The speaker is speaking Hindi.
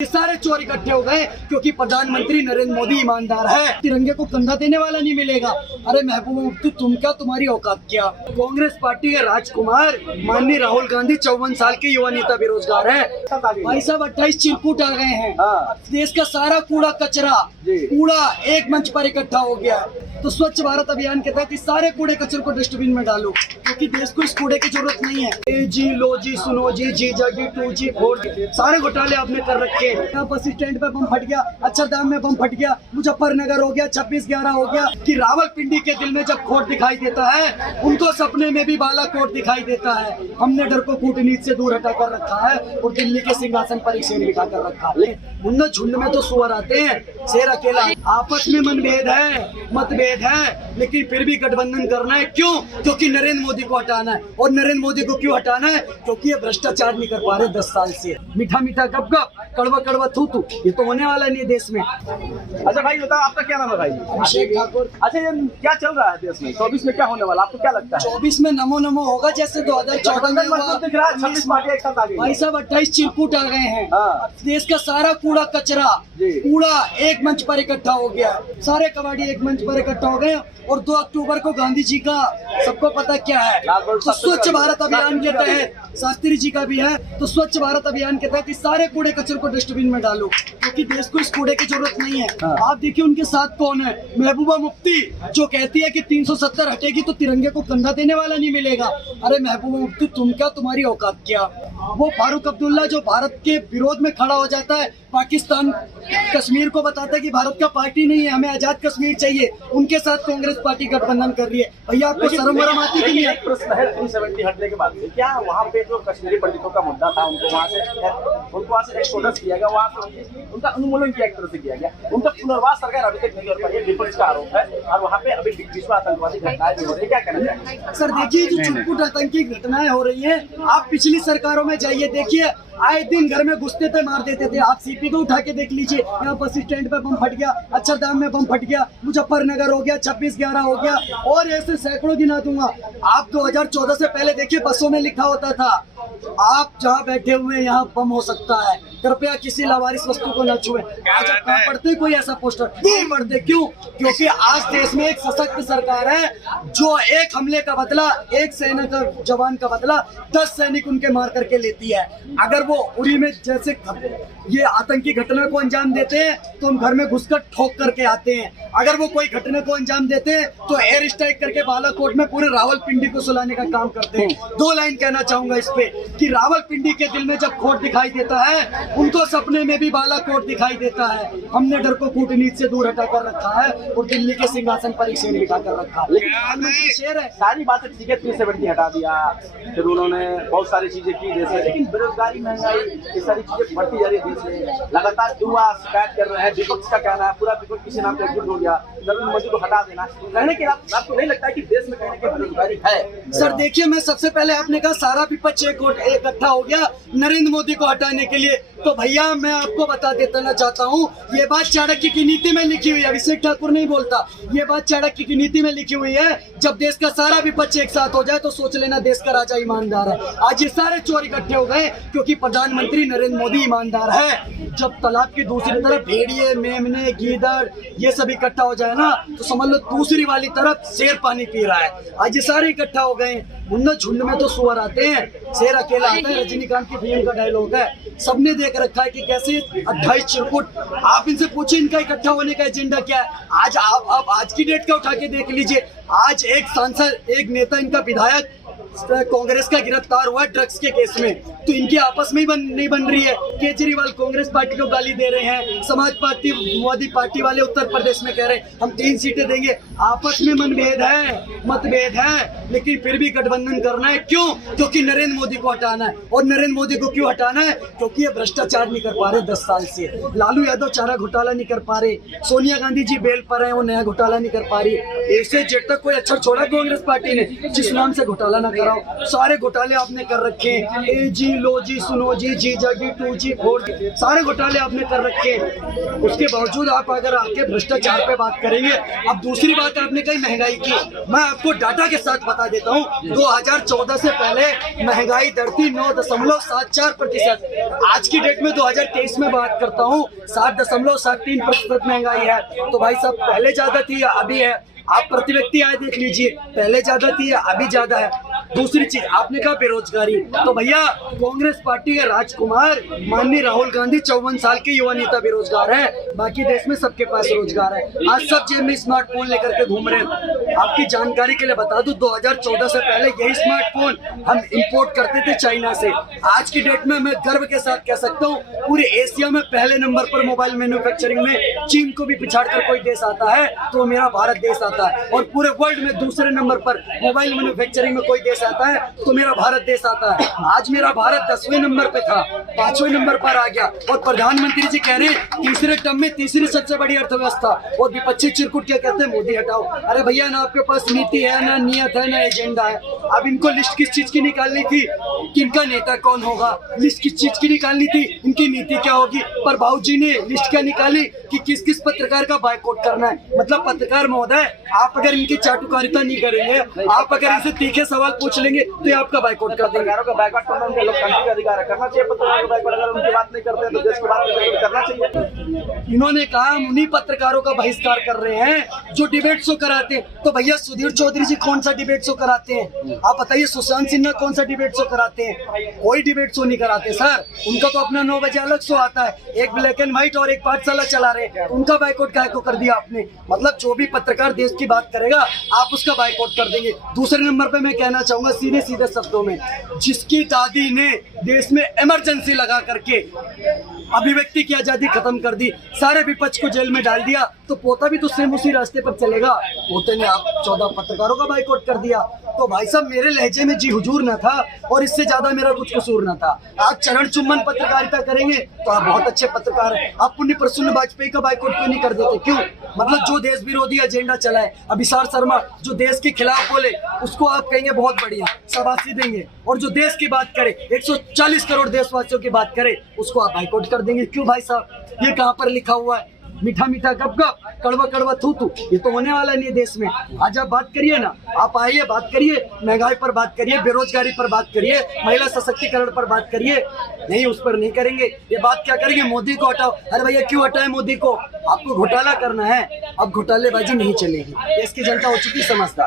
ये सारे चोर इकट्ठे हो गए क्योंकि प्रधानमंत्री नरेंद्र मोदी ईमानदार है। तिरंगे को कंधा देने वाला नहीं मिलेगा। अरे महबूबा मुफ्ती तुम क्या, तुम्हारी औकात क्या। कांग्रेस पार्टी के राजकुमार माननीय राहुल गांधी 54 साल के युवा नेता बेरोजगार है। भाई साहब 28 चिरकुट आ गए हैं। देश का सारा कूड़ा कचरा कूड़ा एक मंच पर इकट्ठा हो गया। तो स्वच्छ भारत अभियान के तहत इस सारे कूड़े कचरे को डस्टबिन में डालो क्योंकि देश को इस कूड़े की जरूरत नहीं है। ए जी लो जी सुनो जी जी जागी 2G 4G सारे घोटाले आपने कर रखे। यहाँ बस स्टैंड पे बम फट गया, अक्षरधाम में बम फट गया, मुजफ्फरनगर हो गया, 26/11 हो गया। कि रावलपिंडी के दिल में जब खोट दिखाई देता है उनको सपने में भी बालाकोट दिखाई देता है। हमने डर को कूटनीति से दूर हटा कर रखा है और दिल्ली के सिंहासन पर एक शेर बिठा कर रखा है। मुन्ना झुंड में तो सुअर आते हैं, शेर अकेला। आपस में मनभेद है, मतभेद है, लेकिन फिर भी गठबंधन करना है। क्यों? क्योंकि नरेंद्र मोदी को हटाना है। और नरेंद्र मोदी को क्यों हटाना है? क्योंकि ये भ्रष्टाचार नहीं कर पा रहे 10 साल से। मीठा मीठा गप गप, कड़वा कड़वा थू थू, ये तो होने वाला नहीं है देश में। अच्छा भाई बताओ, आपका क्या नाम है भाई? अभिषेक ठाकुर। अच्छा ये क्या चल रहा है देश में? 24 में क्या होने वाला, आपको क्या लगता है? 24 में नमो नमो होगा जैसे 2014 में हुआ। 26 पार्टियां एक साथ आ गई। भाई साहब 28 चिरकुट आ गए हैं। देश का सारा कूड़ा कचरा कूड़ा एक मंच पर इकट्ठा हो गया। सारे कबाड़ी एक मंच पर इकट्ठा हो गए। और 2 अक्टूबर को गांधी जी का सबको पता क्या है, तो स्वच्छ भारत अभियान के तहत शास्त्री जी का भी है। तो स्वच्छ भारत अभियान के तहत इस सारे कूड़े कचरे को डस्टबिन में डालो क्योंकि देश को इस कूड़े की जरूरत नहीं है। आप देखिए उनके साथ कौन है, महबूबा मुफ्ती, जो कहती है कि 370 हटेगी तो तिरंगे को कंधा देने वाला नहीं मिलेगा। अरे महबूबा मुफ्ती तुम क्या, तुम्हारी औकात क्या। वो फारूक अब्दुल्ला जो भारत के विरोध में खड़ा हो जाता है, पाकिस्तान कश्मीर को बताता है कि भारत का पार्टी नहीं है, हमें आजाद कश्मीर चाहिए, उनके साथ कांग्रेस पार्टी गठबंधन कर रही है। भैया आपको शर्म वरम आती कि नहीं? एक प्रश्न है, 370 हटने के बाद से क्या वहाँ पे जो कश्मीरी पंडितों का मुद्दा था उनको वहाँ से एक्सोडस किया गया, वहाँ से उनका उन्मूलन किया, एक तरह से किया गया। उनका पुनर्वास सरकार अभी तक नहीं कर पाई है, विपक्ष का आरोप है। और वहाँ पे अभी विश्व आतंकवादी घटनाएं भी हो रही है, क्या कहना चाहिए? सर देखिए जो छिटपुट आतंकी घटनाएं हो रही है, आप पिछली सरकारों में जाइए देखिए, आए दिन घर में घुसते थे, मार देते थे। आप सीपी को उठा के देख लीजिए, यहाँ बस स्टैंड पे बम फट गया, अक्षरधाम में बम फट गया, मुजफ्फरनगर हो गया, 26/11 हो गया, और ऐसे सैकड़ों गिना दूंगा। आप 2014 से पहले देखिए बसों में लिखा होता था आप जहाँ बैठे हुए यहाँ बम हो सकता है, कृपया किसी लावारिस वस्तु को न छुए। आज आप कहाँ पढ़ते कोई ऐसा पोस्टर? नहीं पढ़ते। क्यों? क्योंकि आज देश में एक सशक्त सरकार है जो एक हमले का बदला, एक सेना का जवान का बदला 10 सैनिक उनके मार करके लेती है। अगर वो उरी में जैसे ये आतंकी घटना को अंजाम देते हैं तो हम घर में घुसकर ठोक करके आते हैं। अगर वो कोई घटना को अंजाम देते हैं तो एयर स्ट्राइक करके बालाकोट में पूरे रावलपिंडी को सुलाने का काम करते हैं। 2 लाइन कहना चाहूंगा इस पे कि रावलपिंडी के दिल में जब खोट दिखाई देता है उनको सपने में भी बालाकोट दिखाई देता है। हमने डर को कूटनीति से दूर हटा कर रखा है और दिल्ली के सिंहासन पर एक शेर बिठा कर रखा है। लेकिन प्रधानमंत्री शेर है। सारी बातें ठीक है, 370 हटा दिया, फिर उन्होंने बहुत सारी चीजें की जैसे, लेकिन बेरोजगारी, महंगाई, ये सारी चीजें बढ़ती जा रही है। लगातार युवा शिकायत कर रहे हैं, विपक्ष का कहना है पूरा विपक्ष किसी नाम पे एकजुट हो गया, नरेंद्र मोदी को हटा देना। कहने के आपको नहीं लगता है कि देश में कहने की बेरोजगारी है? सर देखिए, मैं सबसे पहले आपने कहा सारा विपक्ष इकट्ठा हो गया नरेंद्र मोदी को हटाने के लिए, तो भैया मैं आपको बता देना चाहता हूँ, ये बात चाणक्य की नीति में लिखी हुई है। अभिषेक ठाकुर नहीं बोलता, ये बात चाणक्य की नीति में लिखी हुई है। जब देश का सारा विपक्ष एक साथ हो जाए तो सोच लेना देश का राजा ईमानदार है। आज ये सारे चोर इकट्ठे हो गए क्योंकि प्रधानमंत्री नरेंद्र मोदी ईमानदार है। जब तालाब की दूसरी तरफ भेड़िए, मेमने, गीदड़ ये सब इकट्ठा हो जाए ना तो समझ लो दूसरी वाली तरफ शेर पानी पी रहा है। आज ये सारे इकट्ठा हो गए। मुन्ना झुंड में तो सुअर आते हैं, शेर अकेला आता है, रजनीकांत की फिल्म का डायलॉग है। सबने देख रखा है कि कैसे 28 चिरकुट। आप इनसे पूछिए इनका इकट्ठा होने का एजेंडा क्या है। आज आप आज की डेट का उठा के देख लीजिए। आज एक सांसद, एक नेता, इनका विधायक कांग्रेस का गिरफ्तार हुआ है ड्रग्स के केस में, तो इनकी आपस में ही नहीं बन रही है। केजरीवाल कांग्रेस पार्टी को गाली दे रहे हैं, समाज पार्टी मोदी पार्टी वाले उत्तर प्रदेश में कह रहे हैं हम 3 सीटें देंगे। आपस में मनभेद है, मतभेद है, लेकिन फिर भी गठबंधन करना है। क्यों? क्योंकि नरेंद्र मोदी को हटाना है। और नरेंद्र मोदी को क्यों हटाना है? क्योंकि ये भ्रष्टाचार नहीं कर पा रहे 10 साल से। लालू यादव चारा घोटाला नहीं कर पा रहे, सोनिया गांधी जी बेल पर है, वो नया घोटाला नहीं कर पा रही। ऐसे जेट तक कोई अच्छा छोड़ा कांग्रेस पार्टी ने जिस नाम से घोटाला ना कर कराओ, सारे घोटाले आपने कर रखे हैं। ए जी, लो जी, सुनो जी, जी जागी, 2G 4G, सारे घोटाले आपने कर रखे हैं। उसके बावजूद आप अगर आके भ्रष्टाचार पे बात करेंगे। अब दूसरी बात आपने कही महंगाई की, मैं आपको डाटा के साथ बता देता हूँ। 2014 से पहले महंगाई दर थी 9.74%। आज की डेट में 2023 में बात करता हूँ 7.73% महंगाई है। तो भाई साहब, पहले ज्यादा थी या अभी है? आप प्रति व्यक्ति आए देख लीजिए, पहले ज्यादा थी या अभी ज्यादा है। दूसरी चीज आपने कहा बेरोजगारी, तो भैया कांग्रेस पार्टी के राजकुमार माननीय राहुल गांधी 54 साल के युवा नेता बेरोजगार है, बाकी देश में सबके पास रोजगार है। आज सब जेब में स्मार्टफोन लेकर के घूम रहे हैं। आपकी जानकारी के लिए बता दूं, 2014 से पहले यही स्मार्टफोन हम इंपोर्ट करते थे चाइना से। आज की डेट में मैं गर्व के साथ कह सकता हूँ पूरे एशिया में पहले नंबर पर मोबाइल मैन्युफैक्चरिंग में चीन को भी पिछाड़कर कोई देश आता है तो मेरा भारत देश आता है, और पूरे वर्ल्ड में दूसरे नंबर पर मोबाइल मैन्युफैक्चरिंग में कोई देश आता है तो मेरा भारत देश आता है। आज मेरा भारत 10वें नंबर पे था, 5वें नंबर पर आ गया, और प्रधानमंत्री जी कह रहे हैं तीसरे टर्म में तीसरी सबसे बड़ी अर्थव्यवस्था, और विपक्षी चिरकुट क्या कहते हैं, मोदी हटाओ। अरे भैया, ना आपके पास नीति है, ना नियत है, ना एजेंडा है। अब इनको लिस्ट किस चीज की निकालनी थी कि इनका नेता कौन होगा, लिस्ट किस चीज की निकालनी थी, इनकी नीति क्या होगी। पर बाबू जी ने लिस्ट क्या निकाली कि किस किस पत्रकार का बायकॉट करना है। मतलब पत्रकार महोदय, आप अगर इनकी चाटुकारिता नहीं करेंगे, आप अगर इनसे तीखे सवाल पूछ लेंगे तो ये आपका बायकॉट कर देंगे। पत्रकारों का बायकॉट करना उनके लोकतांत्रिक अधिकार है, करना चाहिए। पत्रकारों का बायकॉट अगर उनकी बात नहीं करते हैं तो देश की बात नहीं करना चाहिए। इन्होंने कहा हम उन्हीं पत्रकारों का बहिष्कार कर रहे हैं जो डिबेट शो कराते हैं। तो भैया सुधीर चौधरी जी कौन सा डिबेट शो कराते हैं? आप बताइए। सुशांत सिन्हा कौन सा डिबेट शो कराते हैं? कोई डिबेट शो नहीं कराते सर। उनका तो अपना 9 बजे अलग शो आता है, एक ब्लैक एंड व्हाइट और एक पाठशाला चला रहे हैं। उनका बायकॉट काहे को कर दिया आपने? मतलब जो भी पत्रकार देश की बात करेगा आप उसका बायकॉट कर देंगे। दूसरे नंबर पे मैं कहना चाहूंगा सीधे सीधे शब्दों में, जिसकी दादी ने देश में इमरजेंसी लगा करके अभिव्यक्ति की आजादी खत्म कर दी, सारे विपक्ष को जेल में डाल दिया, तो पोता भी तो सेम उसी रास्ते पर चलेगा। पोते ने आप 14 पत्रकारों का बायकॉट कर दिया। तो भाई साहब, मेरे लहजे में जी हुजूर न था और इससे ज्यादा मेरा कुछ कसूर न था। आप चरण चुम्बन पत्रकारिता करेंगे तो आप बहुत अच्छे पत्रकार हैं। आप पुण्य प्रसन्न वाजपेयी का बायकॉट क्यों नहीं कर देते? क्यों? मतलब जो देश विरोधी एजेंडा चलाए, अभिसार शर्मा जो देश के खिलाफ बोले, उसको आप कहेंगे बहुत बढ़िया, शाबाशी देंगे, और जो देश की बात करे, 140 करोड़ देशवासियों की बात करे, उसको आप बायकॉट कर देंगे। क्यों भाई साहब? ये कहाँ पर लिखा हुआ है? मीठा मीठा गप गप, कड़वा कड़वा थू थू, ये तो होने वाला नहीं देश में। आज आप बात करिए ना, आप आइए, बात करिए, महंगाई पर बात करिए, बेरोजगारी पर बात करिए, महिला सशक्तिकरण पर बात करिए। नहीं, उस पर नहीं करेंगे। ये बात क्या करेंगे? मोदी को हटाओ। अरे भैया, क्यों हटाए मोदी को? आपको घोटाला करना है, अब घोटालेबाजी नहीं चलेगी। देश की जनता हो चुकी समझदार।